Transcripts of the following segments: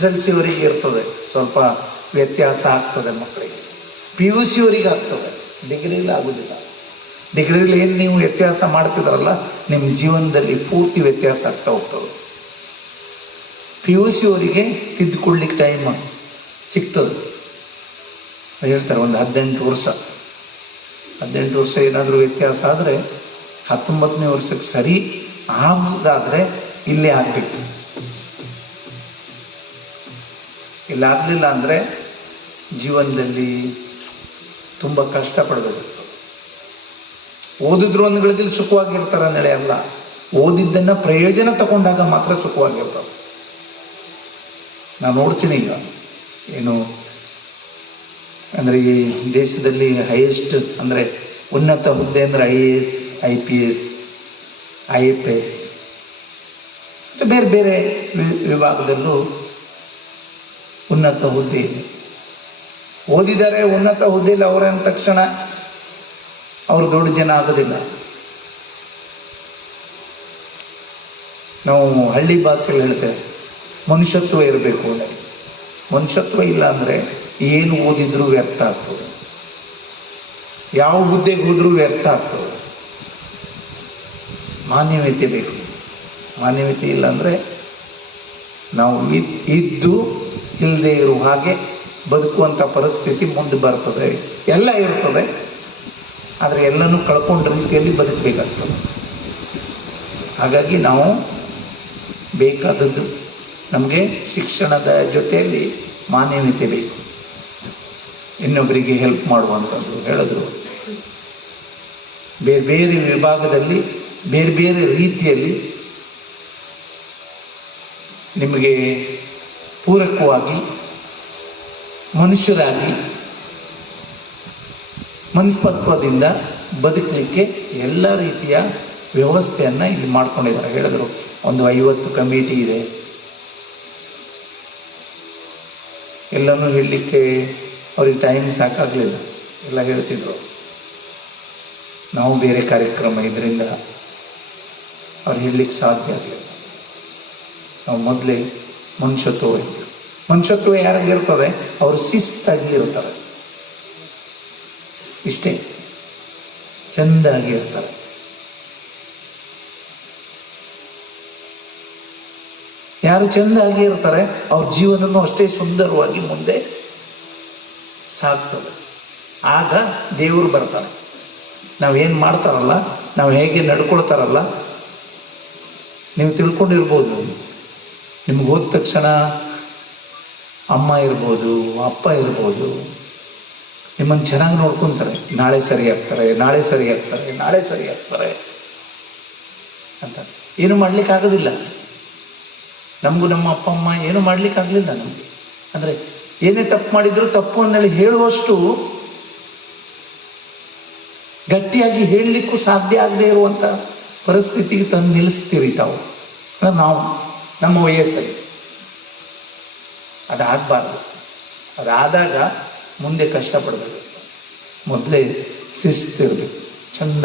SSLCವರೆಗೆ ಇರ್ತದೆ, ಸ್ವಲ್ಪ ವ್ಯತ್ಯಾಸ ಆಗ್ತದೆ ಮಕ್ಕಳಿಗೆ. PUCವರೆಗೆ ಆಗ್ತದೆ, ಡಿಗ್ರಿಲಿ ಆಗೋದಿಲ್ಲ. ಡಿಗ್ರಿಲಿ ಏನು ನೀವು ವ್ಯತ್ಯಾಸ ಮಾಡ್ತಿದ್ರಲ್ಲ, ನಿಮ್ಮ ಜೀವನದಲ್ಲಿ ಪೂರ್ತಿ ವ್ಯತ್ಯಾಸ ಆಗ್ತಾ ಹೋಗ್ತದೆ. PUCವರೆಗೆ ತಿದ್ದುಕೊಳ್ಳಿಕ್ಕೆ ಟೈಮ್ ಸಿಗ್ತದೆ. ಹೇಳ್ತಾರೆ ಒಂದು 18 ವರ್ಷ ಏನಾದರೂ ವ್ಯತ್ಯಾಸ ಆದರೆ 19ನೇ ವರ್ಷಕ್ಕೆ ಸರಿ ಆಗೋದಾದರೆ ಇಲ್ಲೇ ಆಗಬೇಕು. ಇಲ್ಲಾಗಲಿಲ್ಲ ಅಂದರೆ ಜೀವನದಲ್ಲಿ ತುಂಬ ಕಷ್ಟಪಡಬೇಕು. ಓದಿದ್ರು ಒಂದು ಗಳಿಗೆಲ್ಲಿ ಸುಖವಾಗಿರ್ತಾರೆ ಅಂದೇಳಿ ಅಲ್ಲ, ಓದಿದ್ದನ್ನು ಪ್ರಯೋಜನ ತಗೊಂಡಾಗ ಮಾತ್ರ ಸುಖವಾಗಿರ್ತಾರೆ. ನಾನು ನೋಡ್ತೀನಿ ಈಗ ಏನು ಅಂದರೆ ಈ ದೇಶದಲ್ಲಿ ಹೈಯೆಸ್ಟ್ ಅಂದರೆ ಉನ್ನತ ಹುದ್ದೆ ಅಂದರೆ IAS, IPS, IFS ಮತ್ತು ಬೇರೆ ಬೇರೆ ವಿಭಾಗದಲ್ಲೂ ಉನ್ನತ ಹುದ್ದೆ ಇದೆ. ಓದಿದ್ದಾರೆ, ಉನ್ನತ ಹುದ್ದೆಯಲ್ಲಿ ಅವರ ಅಂದ ತಕ್ಷಣ ಅವರು ದೊಡ್ಡ ಜನ ಆಗೋದಿಲ್ಲ. ನಾವು ಹಳ್ಳಿ ಭಾಷೆಯಲ್ಲಿ ಹೇಳ್ತೇವೆ ಮನುಷ್ಯತ್ವ ಇರಬೇಕು ಅಂದರೆ. ಮನುಷ್ಯತ್ವ ಇಲ್ಲ ಅಂದರೆ ಏನು ಓದಿದ್ರೂ ವ್ಯರ್ಥ ಆಗ್ತದೆ, ಯಾವ ಹುದ್ದೆಗೆ ಹೋದರೂ ವ್ಯರ್ಥ ಆಗ್ತದೆ. ಮಾನವೀಯತೆ ಬೇಕು. ಮಾನವೀಯತೆ ಇಲ್ಲ ಅಂದರೆ ನಾವು ಇದ್ದು ಇಲ್ಲದೆ ಇರುವ ಹಾಗೆ ಬದುಕುವಂಥ ಪರಿಸ್ಥಿತಿ ಮುಂದೆ ಬರ್ತದೆ. ಎಲ್ಲ ಇರ್ತದೆ, ಆದರೆ ಎಲ್ಲನೂ ಕಳ್ಕೊಂಡ ರೀತಿಯಲ್ಲಿ ಬದುಕಬೇಕಾಗ್ತದೆ. ಹಾಗಾಗಿ ನಾವು ಬೇಕಾದದ್ದು ನಮಗೆ ಶಿಕ್ಷಣದ ಜೊತೆಯಲ್ಲಿ ಮಾನವೀಯತೆ ಬೇಕು. ಇನ್ನೊಬ್ಬರಿಗೆ ಹೆಲ್ಪ್ ಮಾಡುವಂಥದ್ದು ಹೇಳಿದ್ರು. ಬೇರೆ ಬೇರೆ ವಿಭಾಗದಲ್ಲಿ ಬೇರೆ ಬೇರೆ ರೀತಿಯಲ್ಲಿ ನಿಮಗೆ ಪೂರಕವಾಗಿ ಮನುಷ್ಯರಾಗಿ ಮನುಷ್ಯತ್ವದಿಂದ ಬದುಕಲಿಕ್ಕೆ ಎಲ್ಲ ರೀತಿಯ ವ್ಯವಸ್ಥೆಯನ್ನು ಇಲ್ಲಿ ಮಾಡ್ಕೊಂಡಿದ್ದಾರೆ. ಹೇಳಿದ್ರು ಒಂದು 50 ಕಮಿಟಿ ಇದೆ. ಎಲ್ಲನೂ ಹೇಳಲಿಕ್ಕೆ ಅವ್ರಿಗೆ ಟೈಮ್ ಸಾಕಾಗಲಿಲ್ಲ, ಎಲ್ಲ ಹೇಳ್ತಿದ್ರು. ನಾವು ಬೇರೆ ಕಾರ್ಯಕ್ರಮ ಇದರಿಂದ ಅವ್ರು ಹೇಳಲಿಕ್ಕೆ ಸಾಧ್ಯ ಆಗಲಿಲ್ಲ. ನಾವು ಮೊದಲೇ ಮನುಷ್ಯತ್ವ ಯಾರಿಗಿರ್ತದೆ ಅವರು ಶಿಸ್ತಾಗಿ ಇರ್ತಾರೆ, ಇಷ್ಟೇ, ಚೆಂದಾಗಿ ಇರ್ತಾರೆ. ಯಾರು ಚೆಂದಾಗಿ ಇರ್ತಾರೆ ಅವ್ರ ಜೀವನನೂ ಅಷ್ಟೇ ಸುಂದರವಾಗಿ ಮುಂದೆ ಸಾಗ್ತದೆ. ಆಗ ದೇವರು ಬರ್ತಾನೆ. ನಾವೇನು ಮಾಡ್ತಾರಲ್ಲ, ನಾವು ಹೇಗೆ ನಡ್ಕೊಳ್ತಾರಲ್ಲ, ನೀವು ತಿಳ್ಕೊಂಡಿರ್ಬೋದು. ನಿಮ್ಗೆ ಹೋದ ತಕ್ಷಣ ಅಮ್ಮ ಇರ್ಬೋದು, ಅಪ್ಪ ಇರ್ಬೋದು, ನಿಮ್ಮನ್ನು ಚೆನ್ನಾಗಿ ನೋಡ್ಕೊತಾರೆ. ನಾಳೆ ಸರಿ ಆಗ್ತಾರೆ ಅಂತ. ಏನು ಮಾಡಲಿಕ್ಕಾಗೋದಿಲ್ಲ. ನಮಗೂ ನಮ್ಮ ಅಪ್ಪ ಅಮ್ಮ ಏನು ಮಾಡಲಿಕ್ಕಾಗಲಿಲ್ಲ ನಮಗೆ. ಅಂದರೆ ಏನೇ ತಪ್ಪು ಮಾಡಿದ್ರು ತಪ್ಪು ಅಂದೇಳಿ ಹೇಳುವಷ್ಟು ಗಟ್ಟಿಯಾಗಿ ಹೇಳಲಿಕ್ಕೂ ಸಾಧ್ಯ ಆಗದೆ ಇರುವಂಥ ಪರಿಸ್ಥಿತಿಗೆ ತಂದು ನಿಲ್ಲಿಸ್ತೀರಿ ತಾವು. ಅಂದರೆ ನಾವು ನಮ್ಮ ವಯಸ್ಸಲ್ಲಿ ಅದಾಗಬಾರ್ದು. ಅದಾದಾಗ ಮುಂದೆ ಕಷ್ಟಪಡಬೇಕು. ಮೊದಲೇ ಶಿಸ್ತಿರಬೇಕು, ಚಂದ.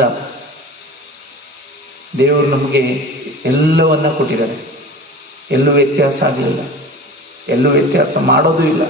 ದೇವರು ನಮಗೆ ಎಲ್ಲವನ್ನ ಕೊಟ್ಟಿದ್ದಾರೆ. ಎಲ್ಲೂ ವ್ಯತ್ಯಾಸ ಆಗಲಿಲ್ಲ, ಎಲ್ಲೂ ವ್ಯತ್ಯಾಸ ಮಾಡೋದು ಇಲ್ಲ.